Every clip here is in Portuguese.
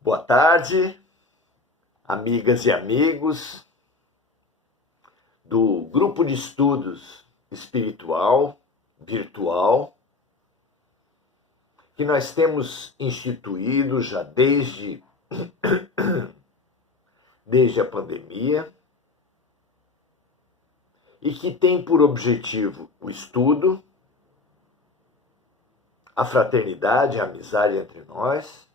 Boa tarde, amigas e amigos do grupo de estudos espiritual, virtual, que nós temos instituído já desde a pandemia e que tem por objetivo o estudo, a fraternidade, a amizade entre nós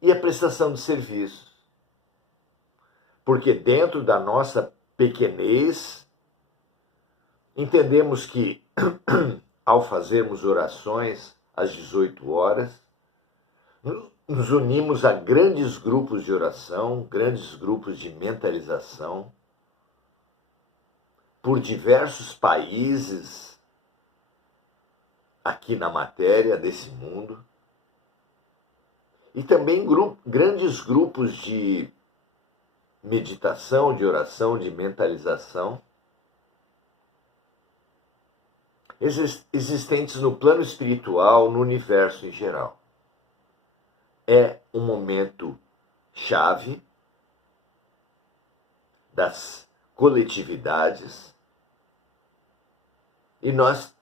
e a prestação de serviços. Porque dentro da nossa pequenez, entendemos que ao fazermos orações às 18 horas, nos unimos a grandes grupos de oração, grandes grupos de mentalização, por diversos países aqui na matéria desse mundo, e também grandes grupos de meditação, de oração, de mentalização, existentes no plano espiritual, no universo em geral. É um momento chave das coletividades e nós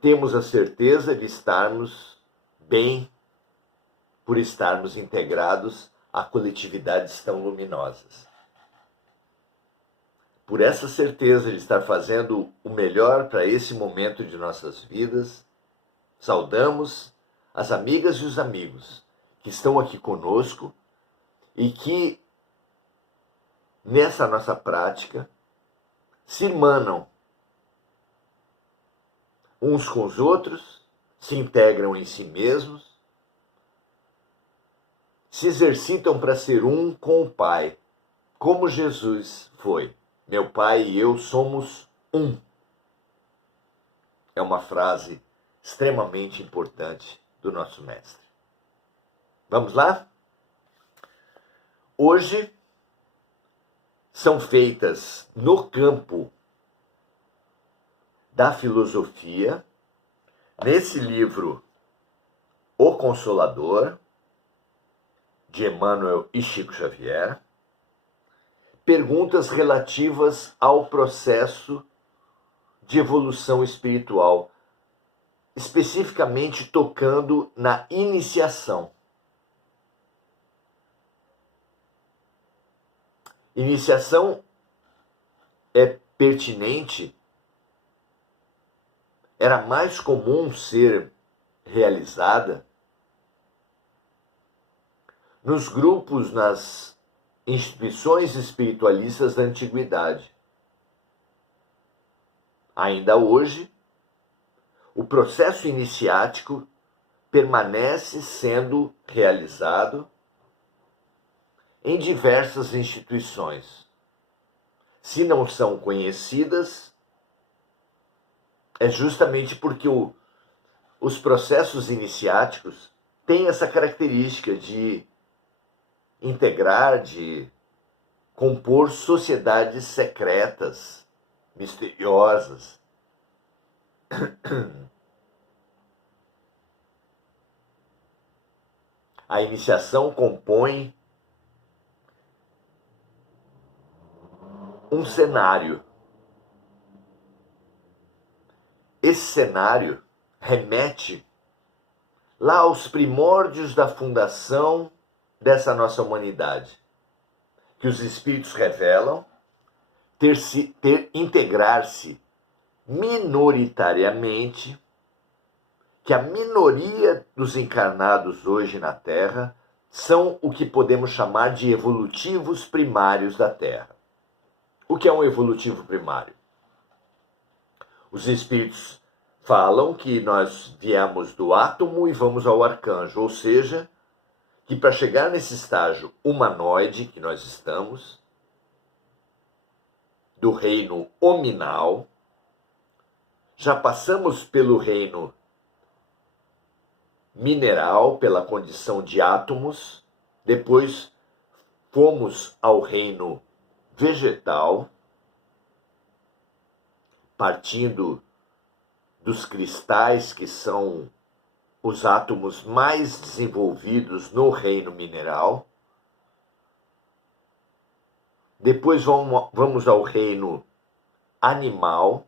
temos a certeza de estarmos bem por estarmos integrados a coletividades tão luminosas. Por essa certeza de estar fazendo o melhor para esse momento de nossas vidas, saudamos as amigas e os amigos que estão aqui conosco e que, nessa nossa prática, se irmanam uns com os outros, se integram em si mesmos, se exercitam para ser um com o Pai, como Jesus foi. Meu Pai e eu somos um. É uma frase extremamente importante do nosso mestre. Vamos lá? Hoje são feitas no campo da filosofia, nesse livro O Consolador, de Emmanuel e Chico Xavier, perguntas relativas ao processo de evolução espiritual, especificamente tocando na iniciação. Iniciação é pertinente, era mais comum ser realizada nos grupos, nas instituições espiritualistas da antiguidade. Ainda hoje, o processo iniciático permanece sendo realizado em diversas instituições. Se não são conhecidas, é justamente porque os processos iniciáticos têm essa característica de integrar, de compor sociedades secretas, misteriosas. A iniciação compõe um cenário. Esse cenário remete lá aos primórdios da fundação dessa nossa humanidade, que os espíritos revelam integrar-se minoritariamente, que a minoria dos encarnados hoje na Terra são o que podemos chamar de evolutivos primários da Terra. O que é um evolutivo primário? Os espíritos falam que nós viemos do átomo e vamos ao arcanjo, ou seja, que para chegar nesse estágio humanoide que nós estamos, do reino hominal, já passamos pelo reino mineral, pela condição de átomos, depois fomos ao reino vegetal, partindo dos cristais que são os átomos mais desenvolvidos no reino mineral. Depois vamos ao reino animal,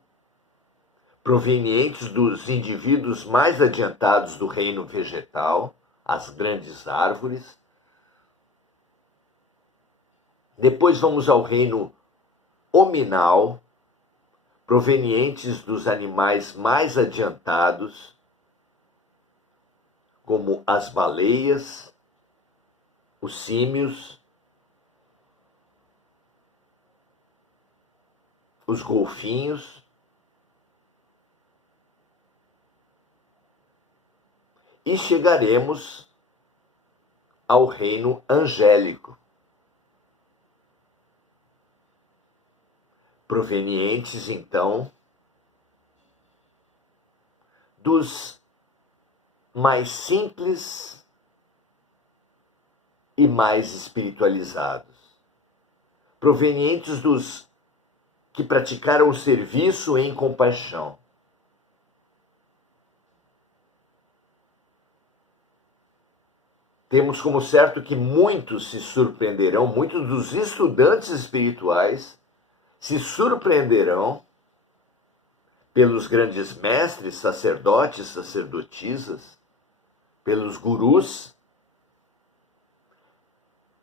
provenientes dos indivíduos mais adiantados do reino vegetal, as grandes árvores. Depois vamos ao reino hominal, provenientes dos animais mais adiantados, como as baleias, os símios, os golfinhos. E chegaremos ao reino angélico, provenientes, então, dos mais simples e mais espiritualizados, provenientes dos que praticaram o serviço em compaixão. Temos como certo que muitos se surpreenderão, muitos dos estudantes espirituais se surpreenderão pelos grandes mestres, sacerdotes, sacerdotisas, pelos gurus.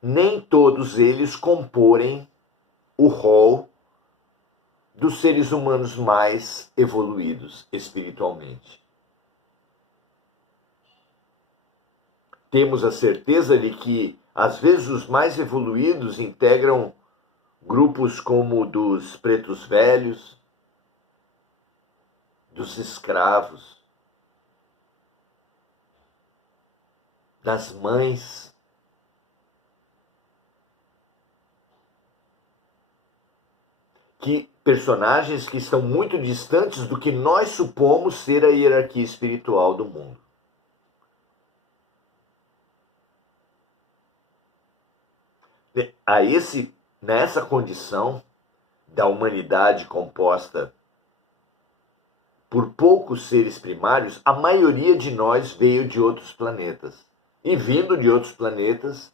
Nem todos eles comporem o rol dos seres humanos mais evoluídos espiritualmente. Temos a certeza de que, às vezes, os mais evoluídos integram grupos como o dos pretos velhos, dos escravos, das mães, personagens que estão muito distantes do que nós supomos ser a hierarquia espiritual do mundo. Nessa condição da humanidade composta por poucos seres primários, a maioria de nós veio de outros planetas. E vindo de outros planetas,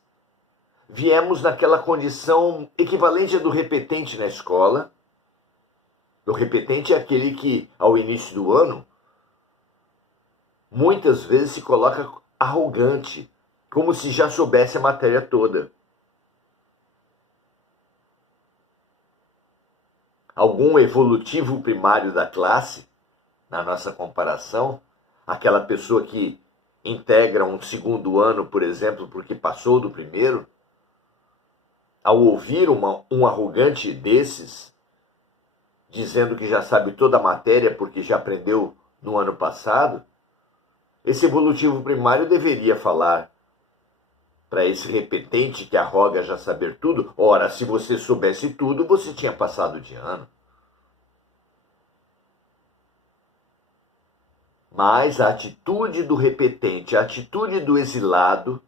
viemos naquela condição equivalente à do repetente na escola. O repetente é aquele que, ao início do ano, muitas vezes se coloca arrogante, como se já soubesse a matéria toda. Algum evolutivo primário da classe, na nossa comparação, aquela pessoa que integra um segundo ano, por exemplo, porque passou do primeiro, ao ouvir um arrogante desses, dizendo que já sabe toda a matéria porque já aprendeu no ano passado, esse evolutivo primário deveria falar para esse repetente que arroga já saber tudo: ora, se você soubesse tudo, você tinha passado de ano. Mas a atitude do repetente, a atitude do exilado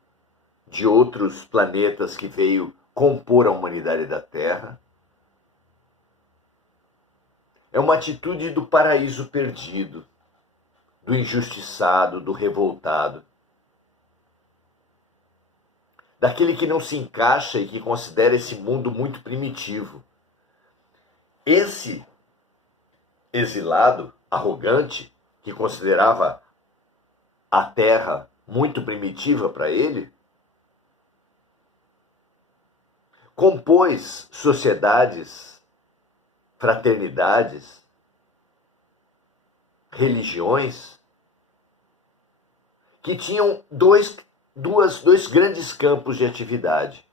de outros planetas que veio compor a humanidade da Terra, é uma atitude do paraíso perdido, do injustiçado, do revoltado, daquele que não se encaixa e que considera esse mundo muito primitivo. Esse exilado, arrogante, que considerava a Terra muito primitiva para ele, compôs sociedades, fraternidades, religiões que tinham dois grandes campos de atividade: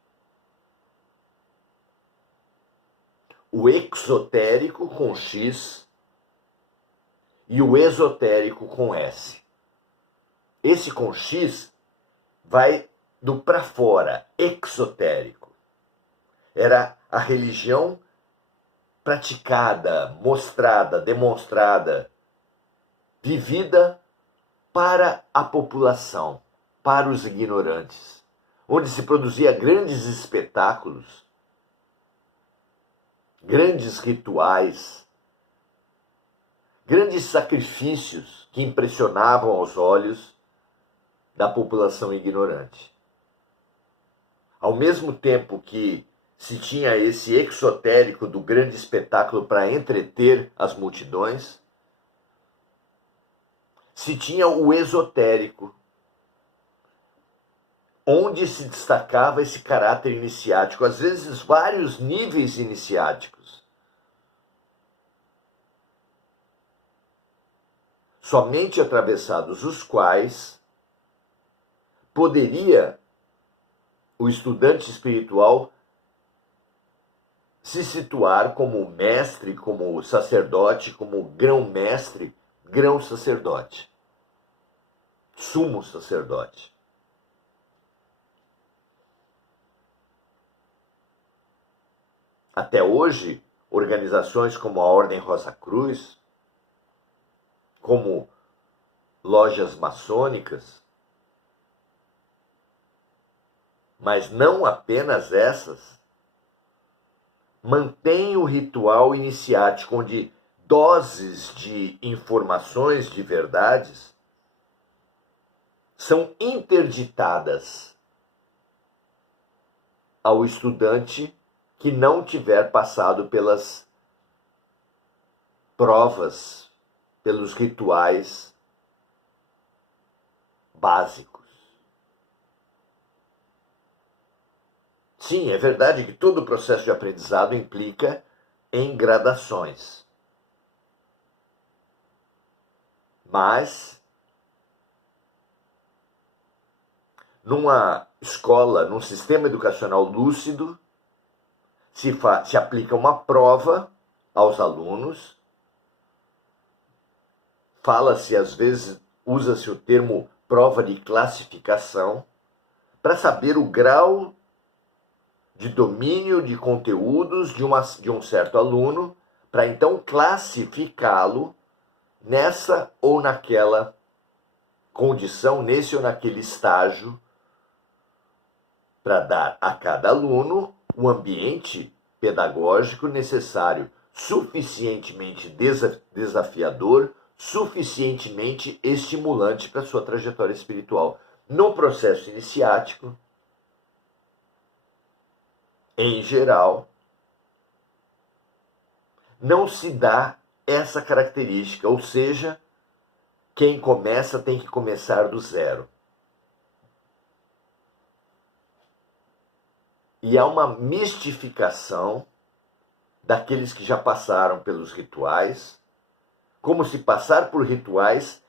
o exotérico com X e o esotérico com S. Esse com X vai do para fora, exotérico. Era a religião praticada, mostrada, demonstrada, vivida para a população, para os ignorantes, onde se produzia grandes espetáculos, grandes rituais, grandes sacrifícios que impressionavam aos olhos da população ignorante. Ao mesmo tempo que se tinha esse exotérico do grande espetáculo para entreter as multidões, se tinha o esotérico, onde se destacava esse caráter iniciático, às vezes vários níveis iniciáticos. Somente atravessados os quais poderia o estudante espiritual se situar como mestre, como sacerdote, como grão-mestre, grão-sacerdote, sumo sacerdote. Até hoje, organizações como a Ordem Rosa Cruz, como lojas maçônicas, mas não apenas essas, mantêm o ritual iniciático, onde doses de informações, de verdades, são interditadas ao estudante que não tiver passado pelas provas, pelos rituais básicos. Sim, é verdade que todo o processo de aprendizado implica em gradações. Mas, numa escola, num sistema educacional lúcido, se aplica uma prova aos alunos, fala-se, às vezes, usa-se o termo prova de classificação, para saber o grau de domínio de conteúdos de um certo aluno, para então classificá-lo nessa ou naquela condição, nesse ou naquele estágio, para dar a cada aluno o ambiente pedagógico necessário, suficientemente desafiador, suficientemente estimulante para a sua trajetória espiritual. No processo iniciático, em geral, não se dá essa característica, ou seja, quem começa tem que começar do zero. E há uma mistificação daqueles que já passaram pelos rituais, como se passar por rituais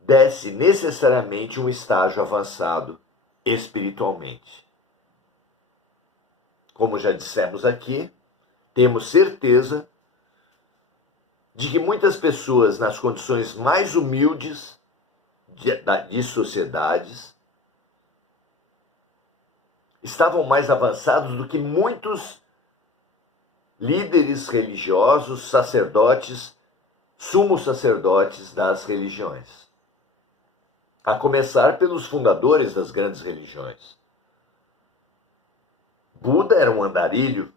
desse necessariamente um estágio avançado espiritualmente. Como já dissemos aqui, temos certeza de que muitas pessoas nas condições mais humildes de sociedades estavam mais avançados do que muitos líderes religiosos, sacerdotes, sumos sacerdotes das religiões. A começar pelos fundadores das grandes religiões. Buda era um andarilho,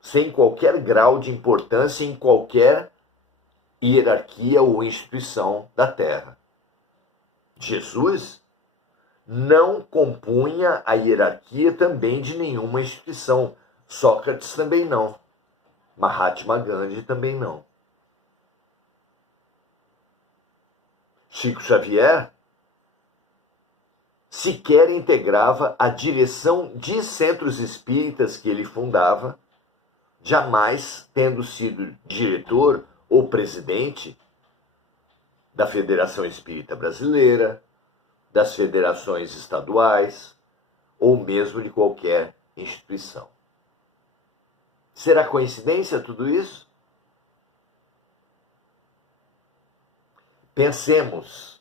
sem qualquer grau de importância em qualquer hierarquia ou instituição da Terra. Jesus não compunha a hierarquia também de nenhuma instituição. Sócrates também não. Mahatma Gandhi também não. Chico Xavier sequer integrava a direção de centros espíritas que ele fundava, jamais tendo sido diretor ou presidente da Federação Espírita Brasileira, das federações estaduais ou mesmo de qualquer instituição. Será coincidência tudo isso? Pensemos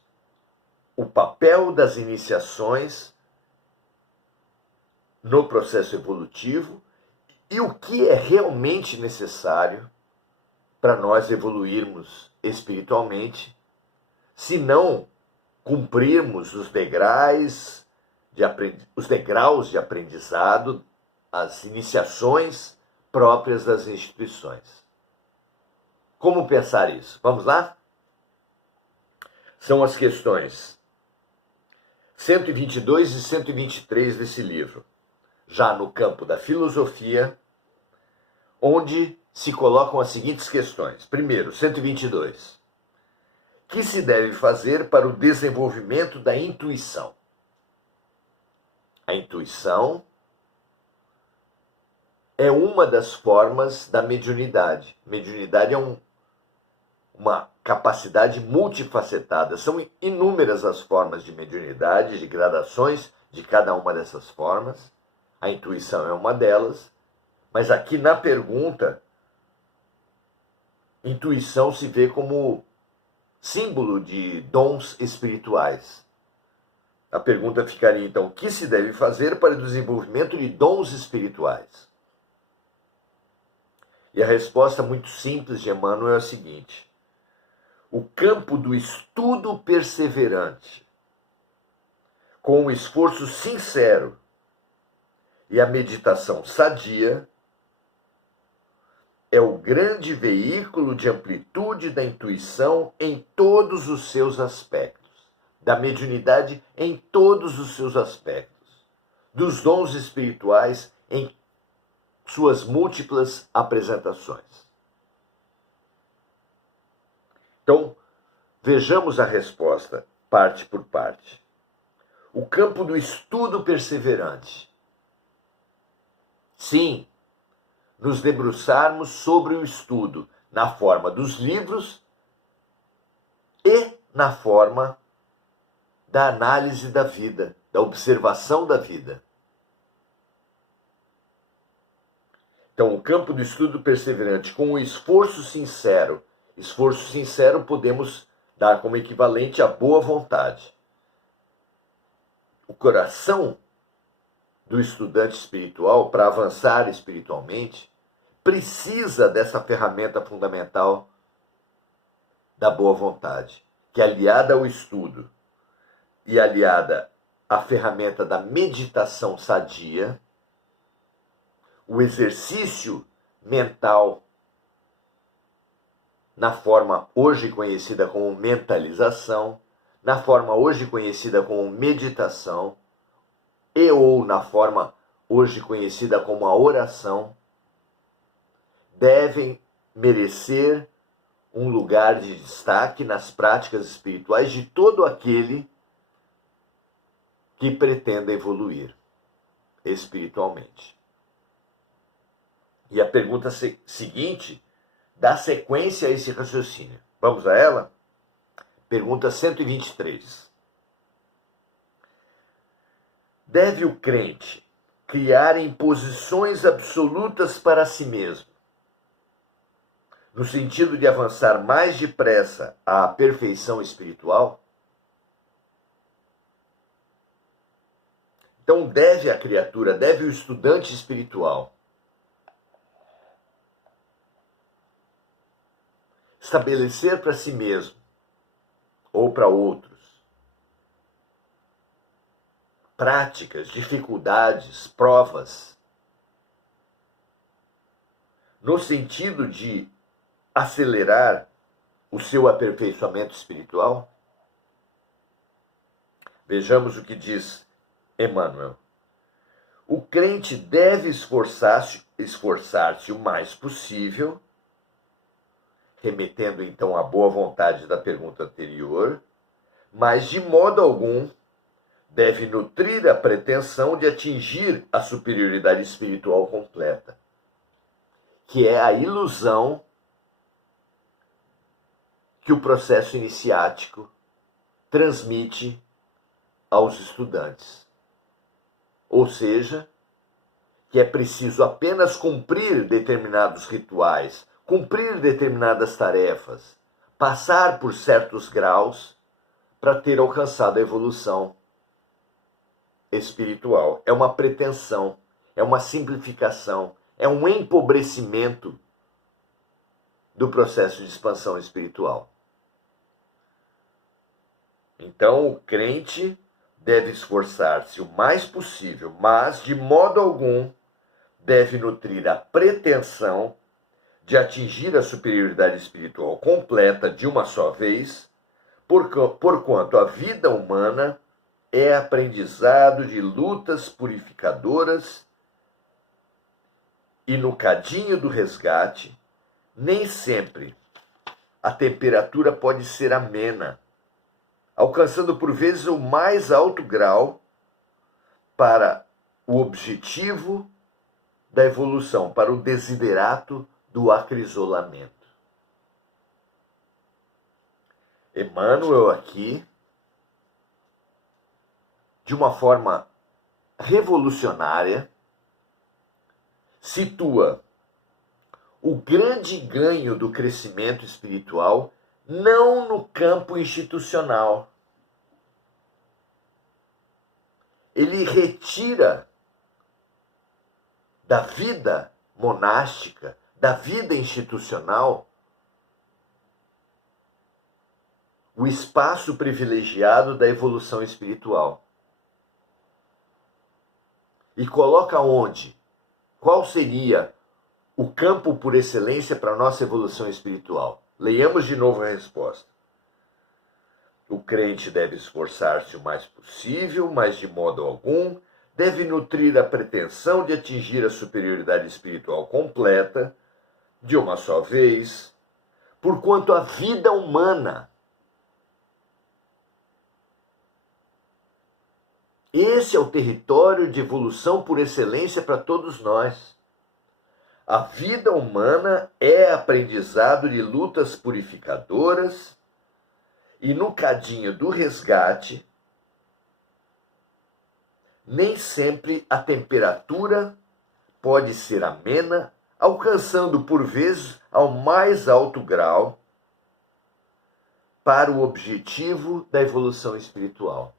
o papel das iniciações no processo evolutivo e o que é realmente necessário para nós evoluirmos espiritualmente, se não cumprirmos os degraus de aprendizado, as iniciações próprias das instituições. Como pensar isso? Vamos lá? são as questões 122 e 123 desse livro, já no campo da filosofia, onde se colocam as seguintes questões. Primeiro, 122. Que se deve fazer para o desenvolvimento da intuição? A intuição é uma das formas da mediunidade. Mediunidade é uma capacidade multifacetada. São inúmeras as formas de mediunidade, de gradações de cada uma dessas formas. A intuição é uma delas. Mas aqui na pergunta, intuição se vê como símbolo de dons espirituais. A pergunta ficaria então: o que se deve fazer para o desenvolvimento de dons espirituais? E a resposta muito simples de Emmanuel é a seguinte: o campo do estudo perseverante, com o esforço sincero e a meditação sadia, é o grande veículo de amplitude da intuição em todos os seus aspectos, da mediunidade em todos os seus aspectos, dos dons espirituais em suas múltiplas apresentações. Então, vejamos a resposta parte por parte. O campo do estudo perseverante. Sim, nos debruçarmos sobre o estudo na forma dos livros e na forma da análise da vida, da observação da vida. Então, o campo do estudo perseverante com o esforço sincero podemos dar como equivalente à boa vontade. O coração do estudante espiritual, para avançar espiritualmente, precisa dessa ferramenta fundamental da boa vontade, que é aliada ao estudo e aliada à ferramenta da meditação sadia, o exercício mental na forma hoje conhecida como mentalização, na forma hoje conhecida como meditação, e ou na forma hoje conhecida como a oração, devem merecer um lugar de destaque nas práticas espirituais de todo aquele que pretenda evoluir espiritualmente. E a pergunta seguinte dá sequência a esse raciocínio. Vamos a ela? Pergunta 123. Deve o crente criar imposições absolutas para si mesmo, no sentido de avançar mais depressa à perfeição espiritual? Então deve a criatura, deve o estudante espiritual estabelecer para si mesmo ou para outros práticas, dificuldades, provas, no sentido de acelerar o seu aperfeiçoamento espiritual? Vejamos o que diz Emmanuel. O crente deve esforçar-se o mais possível, remetendo então à boa vontade da pergunta anterior, mas de modo algum deve nutrir a pretensão de atingir a superioridade espiritual completa, que é a ilusão que o processo iniciático transmite aos estudantes. Ou seja, que é preciso apenas cumprir determinados rituais, cumprir determinadas tarefas, passar por certos graus para ter alcançado a evolução espiritual. É uma pretensão, é uma simplificação, é um empobrecimento do processo de expansão espiritual. Então, o crente deve esforçar-se o mais possível, mas de modo algum deve nutrir a pretensão de atingir a superioridade espiritual completa de uma só vez, Porquanto a vida humana é aprendizado de lutas purificadoras e no cadinho do resgate, nem sempre a temperatura pode ser amena, alcançando por vezes o mais alto grau para o objetivo da evolução, para o desiderato do acrisolamento. Emmanuel aqui, de uma forma revolucionária, situa o grande ganho do crescimento espiritual não no campo institucional. Ele retira da vida monástica, da vida institucional, o espaço privilegiado da evolução espiritual. E coloca onde? Qual seria o campo por excelência para a nossa evolução espiritual? Leiamos de novo a resposta. O crente deve esforçar-se o mais possível, mas de modo algum deve nutrir a pretensão de atingir a superioridade espiritual completa, de uma só vez, porquanto a vida humana, esse é o território de evolução por excelência para todos nós. A vida humana é aprendizado de lutas purificadoras e no cadinho do resgate, nem sempre a temperatura pode ser amena, alcançando por vezes ao mais alto grau para o objetivo da evolução espiritual.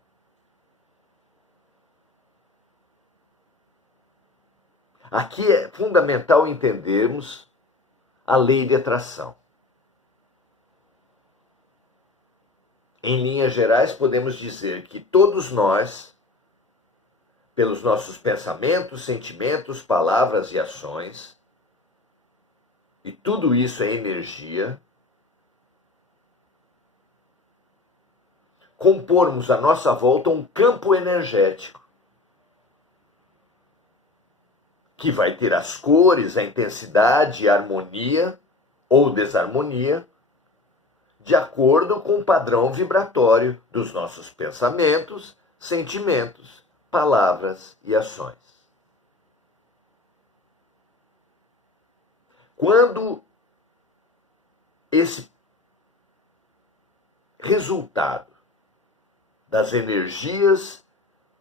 Aqui é fundamental entendermos a lei de atração. Em linhas gerais, podemos dizer que todos nós, pelos nossos pensamentos, sentimentos, palavras e ações, e tudo isso é energia, compormos à nossa volta um campo energético que vai ter as cores, a intensidade, a harmonia ou desarmonia, de acordo com o padrão vibratório dos nossos pensamentos, sentimentos, palavras e ações. Quando esse resultado das energias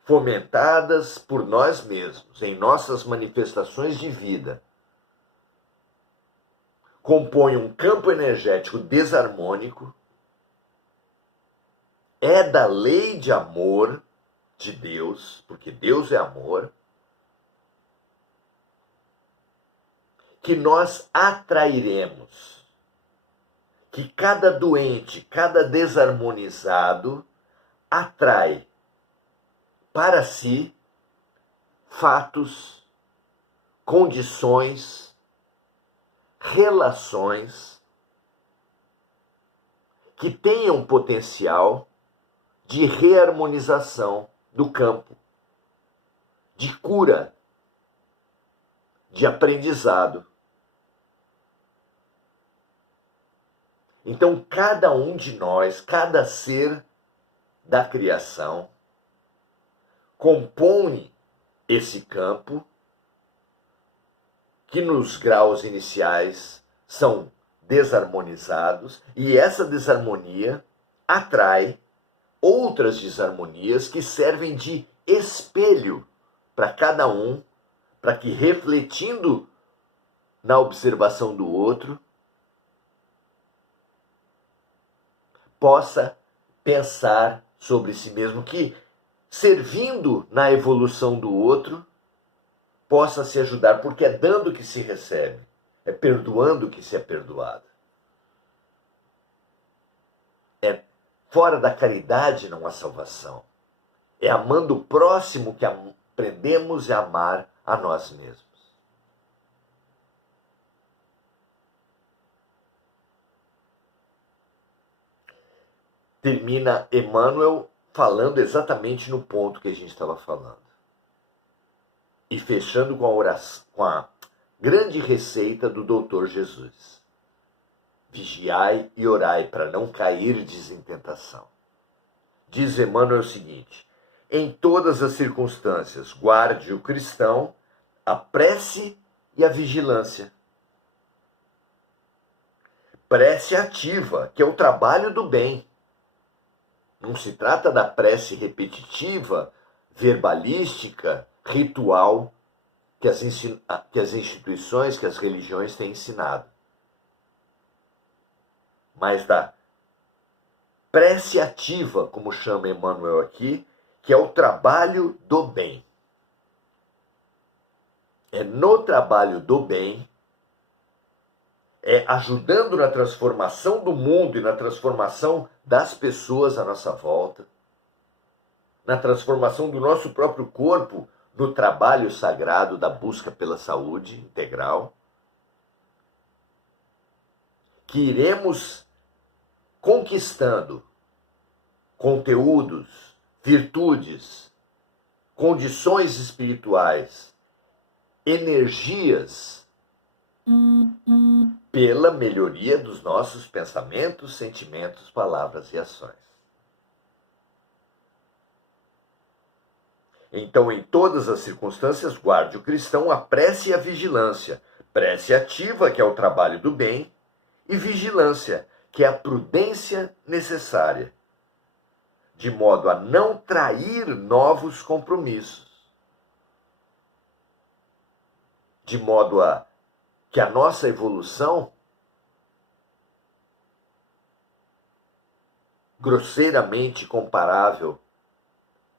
fomentadas por nós mesmos em nossas manifestações de vida compõe um campo energético desarmônico, é da lei de amor de Deus, porque Deus é amor, que nós atrairemos, que cada doente, cada desarmonizado atrai para si fatos, condições, relações que tenham potencial de reharmonização do campo, de cura, de aprendizado. Então, cada um de nós, cada ser da criação, compõe esse campo que nos graus iniciais são desarmonizados, e essa desarmonia atrai outras desarmonias que servem de espelho para cada um, para que, refletindo na observação do outro, possa pensar sobre si mesmo, que, servindo na evolução do outro, possa se ajudar, porque é dando que se recebe, é perdoando que se é perdoado. É fora da caridade não há salvação. É amando o próximo que aprendemos a amar a nós mesmos. termina Emmanuel falando exatamente no ponto que a gente estava falando. E fechando com a oração, com a grande receita do doutor Jesus. Vigiai e orai para não cairdes em tentação. Diz Emmanuel o seguinte: em todas as circunstâncias, guarde o cristão a prece e a vigilância. Prece ativa, que é o trabalho do bem. Não se trata da prece repetitiva, verbalística, ritual, que as instituições, que as religiões têm ensinado. Mas da prece ativa, como chama Emmanuel aqui, que é o trabalho do bem. É no trabalho do bem, é ajudando na transformação do mundo e na transformação das pessoas à nossa volta, na transformação do nosso próprio corpo, no trabalho sagrado da busca pela saúde integral, que iremos conquistando conteúdos, virtudes, condições espirituais, energias, pela melhoria dos nossos pensamentos, sentimentos, palavras e ações. Então, em todas as circunstâncias, guarde o cristão a prece e a vigilância. Prece ativa, que é o trabalho do bem, e vigilância, que é a prudência necessária, de modo a não trair novos compromissos, de modo a que a nossa evolução, grosseiramente comparável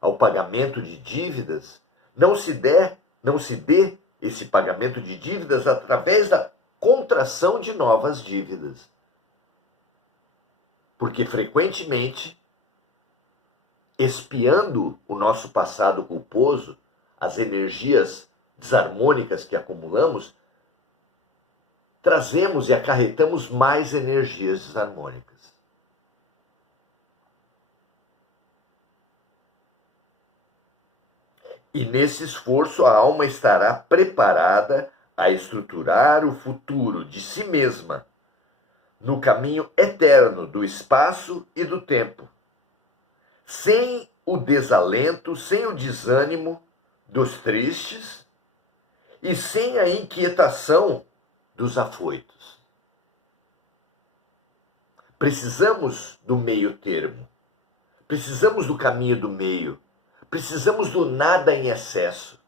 ao pagamento de dívidas, não se dê esse pagamento de dívidas através da contração de novas dívidas. Porque frequentemente, espiando o nosso passado culposo, as energias desarmônicas que acumulamos, trazemos e acarretamos mais energias desarmônicas. E nesse esforço a alma estará preparada a estruturar o futuro de si mesma no caminho eterno do espaço e do tempo, sem o desalento, sem o desânimo dos tristes e sem a inquietação dos afoitos. Precisamos do meio termo, precisamos do caminho do meio, precisamos do nada em excesso,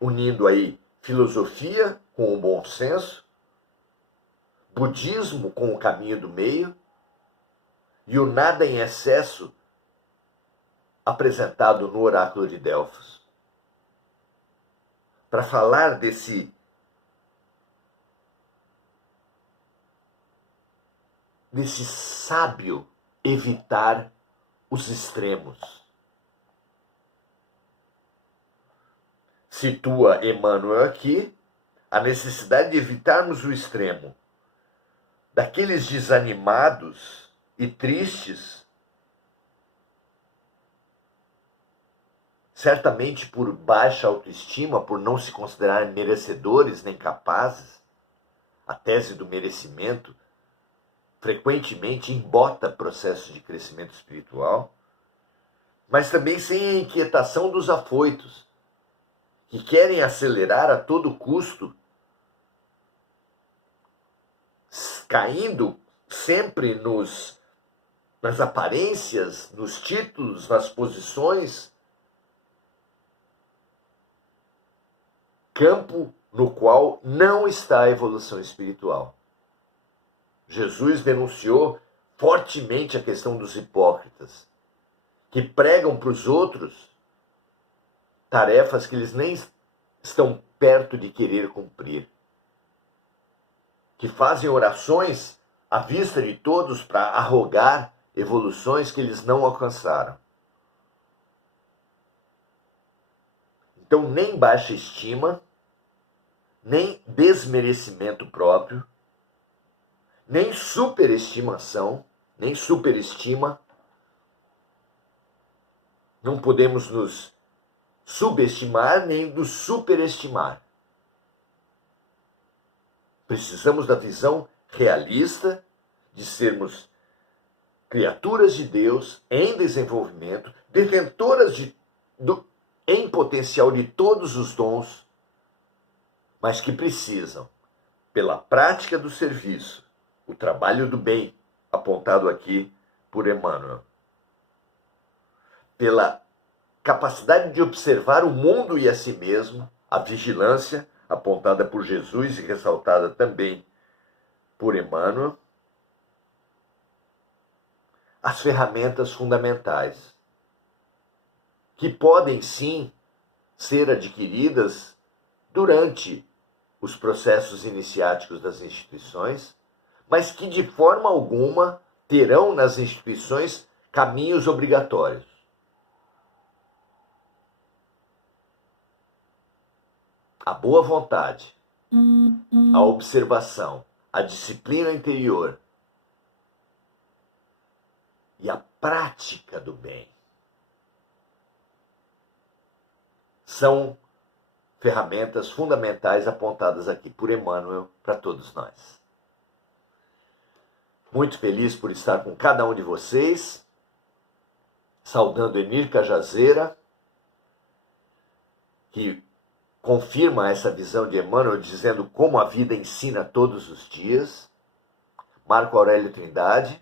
unindo aí filosofia com o bom senso, budismo com o caminho do meio e o nada em excesso apresentado no oráculo de Delfos. Para falar desse sábio evitar os extremos. Situa Emmanuel aqui a necessidade de evitarmos o extremo daqueles desanimados e tristes, certamente por baixa autoestima, por não se considerarem merecedores nem capazes. A tese do merecimento frequentemente embota processos de crescimento espiritual, mas também sem a inquietação dos afoitos, que querem acelerar a todo custo, caindo sempre nas aparências, nos títulos, nas posições, campo no qual não está a evolução espiritual. Jesus denunciou fortemente a questão dos hipócritas, que pregam para os outros tarefas que eles nem estão perto de querer cumprir, que fazem orações à vista de todos para arrogar evoluções que eles não alcançaram. Então, nem baixa estima, nem desmerecimento próprio, nem superestimação, nem superestima. Não podemos nos subestimar nem nos superestimar. Precisamos da visão realista de sermos criaturas de Deus em desenvolvimento, detentoras em potencial de todos os dons, mas que precisam, pela prática do serviço, o trabalho do bem, apontado aqui por Emmanuel, pela capacidade de observar o mundo e a si mesmo, a vigilância, apontada por Jesus e ressaltada também por Emmanuel, as ferramentas fundamentais, que podem sim ser adquiridas durante os processos iniciáticos das instituições, mas que de forma alguma terão nas instituições caminhos obrigatórios. A boa vontade, a observação, a disciplina interior e a prática do bem são ferramentas fundamentais apontadas aqui por Emmanuel para todos nós. Muito feliz por estar com cada um de vocês, saudando Enir Cajazeira, que confirma essa visão de Emmanuel, dizendo como a vida ensina todos os dias, Marco Aurélio Trindade,